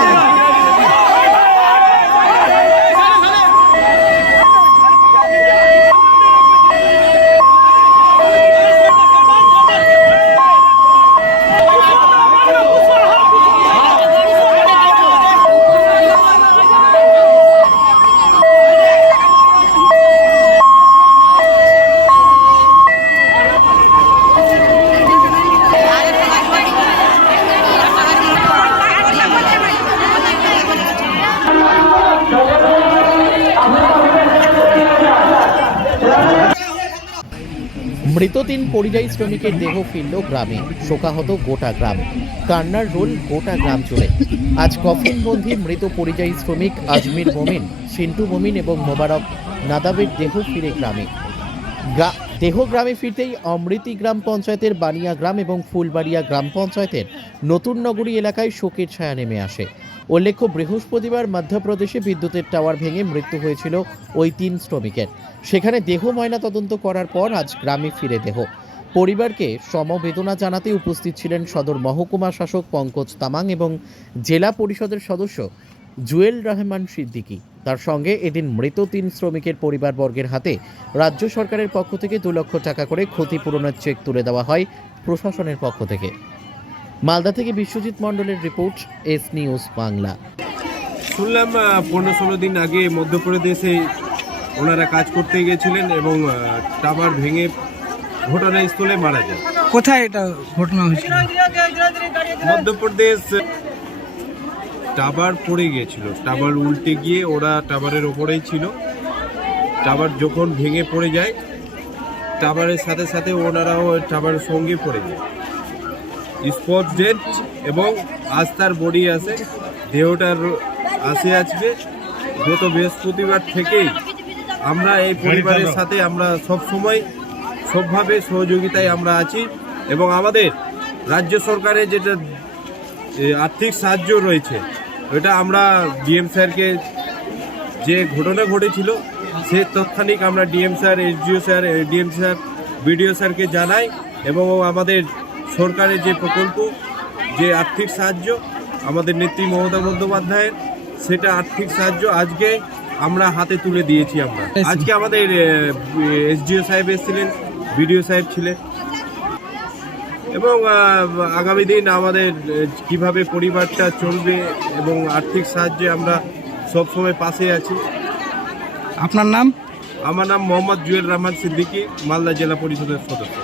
Amen. মৃত তিন পরিযায়ী শ্রমিকের দেহ ফিরল গ্রামে। শোকাহত গোটা গ্রাম। কান্নার রোল গোটা গ্রাম জুড়ে। আজ কফিনবন্দি মৃত পরিযায়ী শ্রমিক আজমির মোমিন, সিন্টু মোমিন এবং মোবারক নাদাবের দেহ ফিরে গ্রামে। গ্রা- দেহ গ্রামে ফিরতেই অমৃতি গ্রাম পঞ্চায়েতের বানিয়া গ্রাম এবং ফুলবাড়িয়া গ্রাম পঞ্চায়েতের নতুন নগরী এলাকায় শোকের ছায়া নেমে আসে। উল্লেখ্য, বৃহস্পতিবার মধ্যপ্রদেশে বিদ্যুতের টাওয়ার ভেঙে মৃত্যু হয়েছিল ওই তিন শ্রমিকের। সেখানে দেহ ময়না তদন্ত করার পর আজ গ্রামে ফিরে দেহ। পরিবারকে সমবেদনা জানাতে উপস্থিত ছিলেন সদর মহকুমা শাসক পঙ্কজ তামাং এবং জেলা পরিষদের সদস্য জুয়েল রহমান সিদ্দিকী। তার সঙ্গে এদিন মৃত তিন শ্রমিকের পরিবারবর্গের হাতে রাজ্য সরকারের পক্ষ থেকে দু লক্ষ টাকা করে ক্ষতিপূরণের চেক তুলে দেওয়া হয় প্রশাসনের পক্ষ থেকে। মালদা থেকে বিশ্বজিৎ মণ্ডলের রিপোর্ট এস নিউজ বাংলা। শুনলাম পনেরো ষোলো দিন আগে মধ্যপ্রদেশে ওনারা কাজ করতে গিয়েছিলেন এবং টাওয়ার ভেঙে ঘটনাস্থলে মারা যায় কোথায় এটা ঘটনা হয়েছিল? মধ্যপ্রদেশ টাওয়ার পড়ে গিয়েছিল। টাওয়ার উল্টে গিয়ে ওরা টাওয়ারের ওপরেই ছিল। টাওয়ার যখন ভেঙে পড়ে যায় টাওয়ারের সাথে সাথে ওনারাও টাওয়ারের সঙ্গে পড়ে যায়। স্পট ডেট এবং আজ তার বডি আছে দেহটার আসে আসবে গত বৃহস্পতিবার থেকেই আমরা এই পরিবারের সাথে আমরা সব সময় সবভাবে সহযোগিতায় আমরা আছি এবং আমাদের রাজ্য সরকারের যেটা আর্থিক সাহায্য রয়েছে ওটা আমরা ডিএম স্যারকে যে ঘটনা ঘটেছিল সে তৎক্ষণিক আমরা DM sir SDO sir DM sir BDO স্যারকে জানাই এবং আমাদের সরকারের যে প্রকল্প যে আর্থিক সাহায্য আমাদের নেত্রী মমতা বন্দ্যোপাধ্যায়ের সেটা আর্থিক সাহায্য আজকে আমরা হাতে তুলে দিয়েছি আমরা। আজকে আমাদের এসডিও সাহেব এসেছিলেন বিডিও সাহেব ছিলেন। এবং আগামী দিন আমাদের কীভাবে পরিবারটা চলবে এবং আর্থিক সাহায্যে আমরা সবসময় পাশে আছি। আপনার নাম? আমার নাম মোহাম্মদ জুয়েল রহমান সিদ্দিকী মালদা জেলা পরিষদের সদস্য।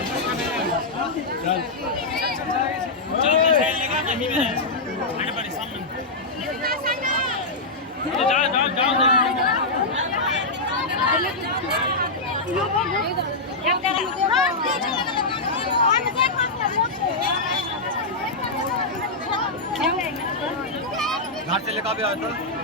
हाँ। घाट से लेकर